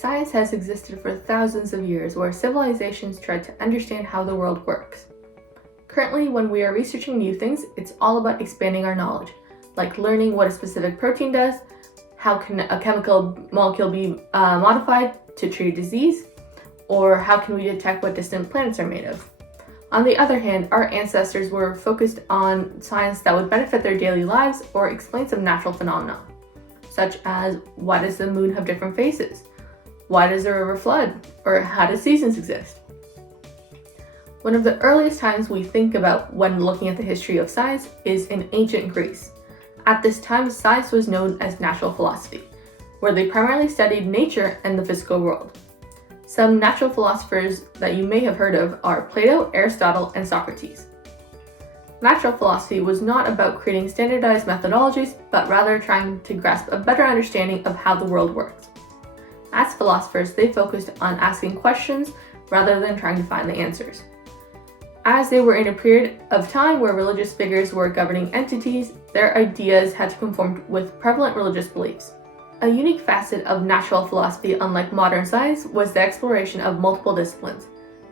Science has existed for thousands of years, where civilizations tried to understand how the world works. Currently, when we are researching new things, it's all about expanding our knowledge, like learning what a specific protein does, how can a chemical molecule be modified to treat a disease, or how can we detect what distant planets are made of. On the other hand, our ancestors were focused on science that would benefit their daily lives or explain some natural phenomena, such as why does the moon have different phases? Why does the river flood? Or how do seasons exist? One of the earliest times we think about when looking at the history of science is in ancient Greece. At this time, science was known as natural philosophy, where they primarily studied nature and the physical world. Some natural philosophers that you may have heard of are Plato, Aristotle, and Socrates. Natural philosophy was not about creating standardized methodologies, but rather trying to grasp a better understanding of how the world works. As philosophers, they focused on asking questions rather than trying to find the answers. As they were in a period of time where religious figures were governing entities, their ideas had to conform with prevalent religious beliefs. A unique facet of natural philosophy, unlike modern science, was the exploration of multiple disciplines.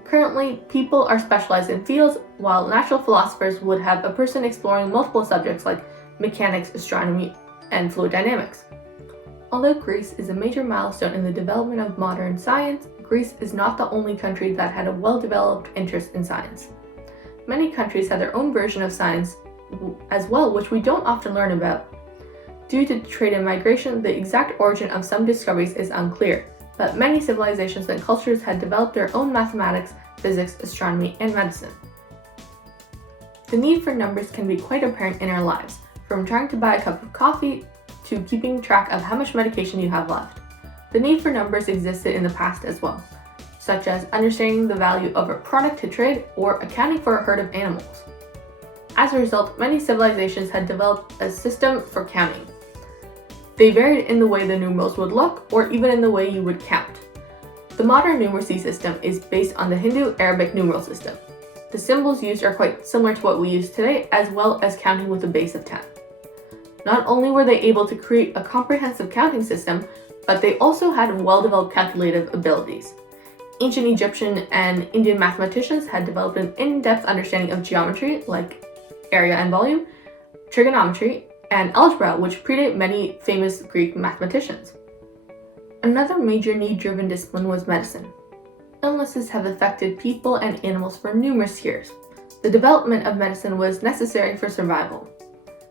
Currently, people are specialized in fields, while natural philosophers would have a person exploring multiple subjects like mechanics, astronomy, and fluid dynamics. Although Greece is a major milestone in the development of modern science, Greece is not the only country that had a well-developed interest in science. Many countries had their own version of science as well, which we don't often learn about. Due to trade and migration, the exact origin of some discoveries is unclear, but many civilizations and cultures had developed their own mathematics, physics, astronomy, and medicine. The need for numbers can be quite apparent in our lives, from trying to buy a cup of coffee to keeping track of how much medication you have left. The need for numbers existed in the past as well, such as understanding the value of a product to trade or accounting for a herd of animals. As a result, many civilizations had developed a system for counting. They varied in the way the numerals would look or even in the way you would count. The modern numeracy system is based on the Hindu-Arabic numeral system. The symbols used are quite similar to what we use today, as well as counting with a base of 10. Not only were they able to create a comprehensive counting system, but they also had well-developed calculative abilities. Ancient Egyptian and Indian mathematicians had developed an in-depth understanding of geometry, like area and volume, trigonometry, and algebra, which predate many famous Greek mathematicians. Another major need-driven discipline was medicine. Illnesses have affected people and animals for numerous years. The development of medicine was necessary for survival.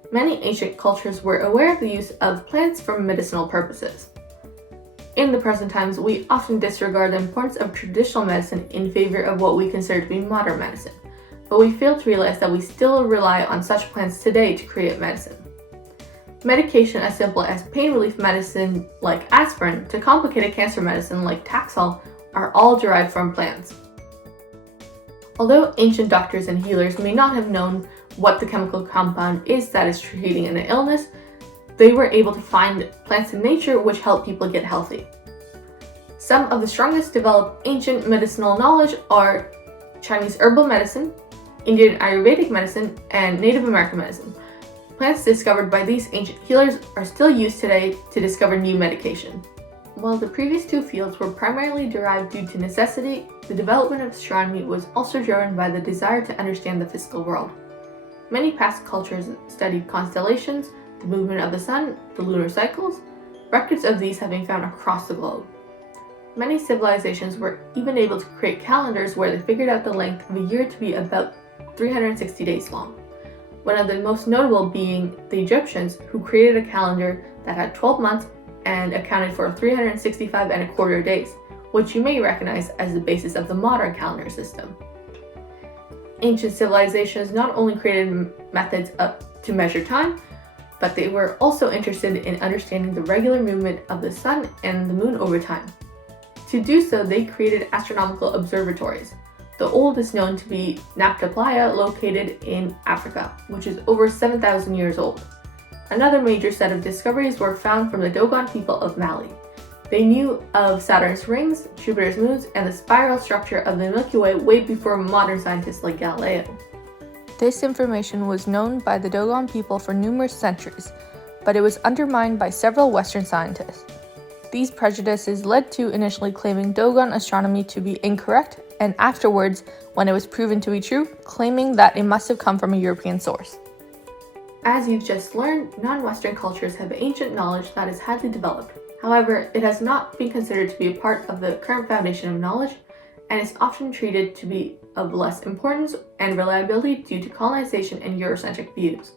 Many ancient cultures were aware of the use of plants for medicinal purposes. In the present times, we often disregard the importance of traditional medicine in favor of what we consider to be modern medicine, but we fail to realize that we still rely on such plants today to create medicine. Medication as simple as pain relief medicine like aspirin to complicated cancer medicine like Taxol are all derived from plants. Although ancient doctors and healers may not have known what the chemical compound is that is treating an illness, they were able to find plants in nature which help people get healthy. Some of the strongest developed ancient medicinal knowledge are Chinese herbal medicine, Indian Ayurvedic medicine, and Native American medicine. Plants discovered by these ancient healers are still used today to discover new medication. While the previous two fields were primarily derived due to necessity, the development of astronomy was also driven by the desire to understand the physical world. Many past cultures studied constellations, the movement of the sun, the lunar cycles, records of these have been found across the globe. Many civilizations were even able to create calendars where they figured out the length of a year to be about 360 days long. One of the most notable being the Egyptians, who created a calendar that had 12 months and accounted for 365 and a quarter days, which you may recognize as the basis of the modern calendar system. Ancient civilizations not only created methods to measure time, but they were also interested in understanding the regular movement of the sun and the moon over time. To do so, they created astronomical observatories. The oldest known to be Nabta Playa, located in Africa, which is over 7,000 years old. Another major set of discoveries were found from the Dogon people of Mali. They knew of Saturn's rings, Jupiter's moons, and the spiral structure of the Milky way before modern scientists like Galileo. This information was known by the Dogon people for numerous centuries, but it was undermined by several Western scientists. These prejudices led to initially claiming Dogon astronomy to be incorrect, and afterwards, when it was proven to be true, claiming that it must have come from a European source. As you've just learned, non-Western cultures have ancient knowledge that is highly developed. However, it has not been considered to be a part of the current foundation of knowledge, and is often treated to be of less importance and reliability due to colonization and Eurocentric views.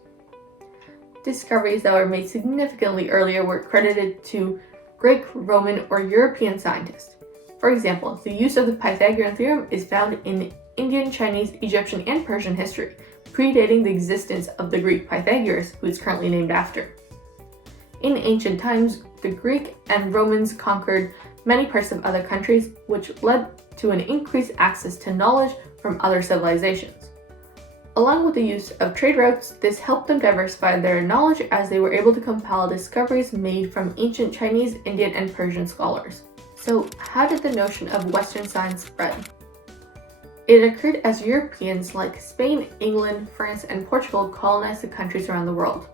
Discoveries that were made significantly earlier were credited to Greek, Roman, or European scientists. For example, the use of the Pythagorean theorem is found in Indian, Chinese, Egyptian, and Persian history, predating the existence of the Greek Pythagoras, who is currently named after. In ancient times, the Greek and Romans conquered many parts of other countries, which led to an increased access to knowledge from other civilizations. Along with the use of trade routes, this helped them diversify their knowledge as they were able to compile discoveries made from ancient Chinese, Indian, and Persian scholars. So, how did the notion of Western science spread? It occurred as Europeans like Spain, England, France, and Portugal colonized the countries around the world.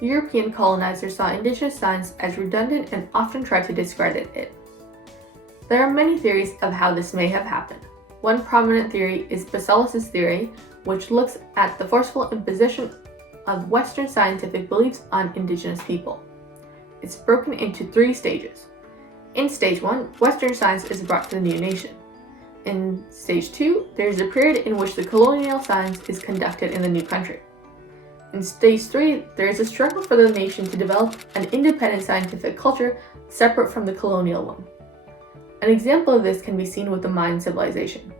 European colonizers saw indigenous science as redundant and often tried to discredit it. There are many theories of how this may have happened. One prominent theory is Besallis's theory, which looks at the forceful imposition of Western scientific beliefs on indigenous people. It's broken into 3 stages. In stage 1, Western science is brought to the new nation. In stage 2, there is a period in which the colonial science is conducted in the new country. In stage 3, there is a struggle for the nation to develop an independent scientific culture separate from the colonial one. An example of this can be seen with the Mayan civilization.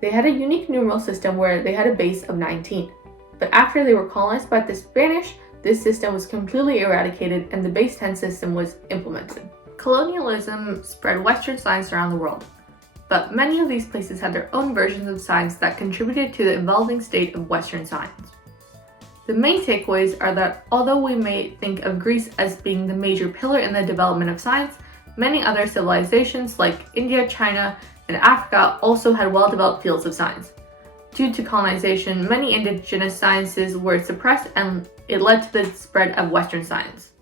They had a unique numeral system where they had a base of 19, but after they were colonized by the Spanish, this system was completely eradicated and the base 10 system was implemented. Colonialism spread Western science around the world, but many of these places had their own versions of science that contributed to the evolving state of Western science. The main takeaways are that although we may think of Greece as being the major pillar in the development of science, many other civilizations like India, China, and Africa also had well-developed fields of science. Due to colonization, many indigenous sciences were suppressed and it led to the spread of Western science.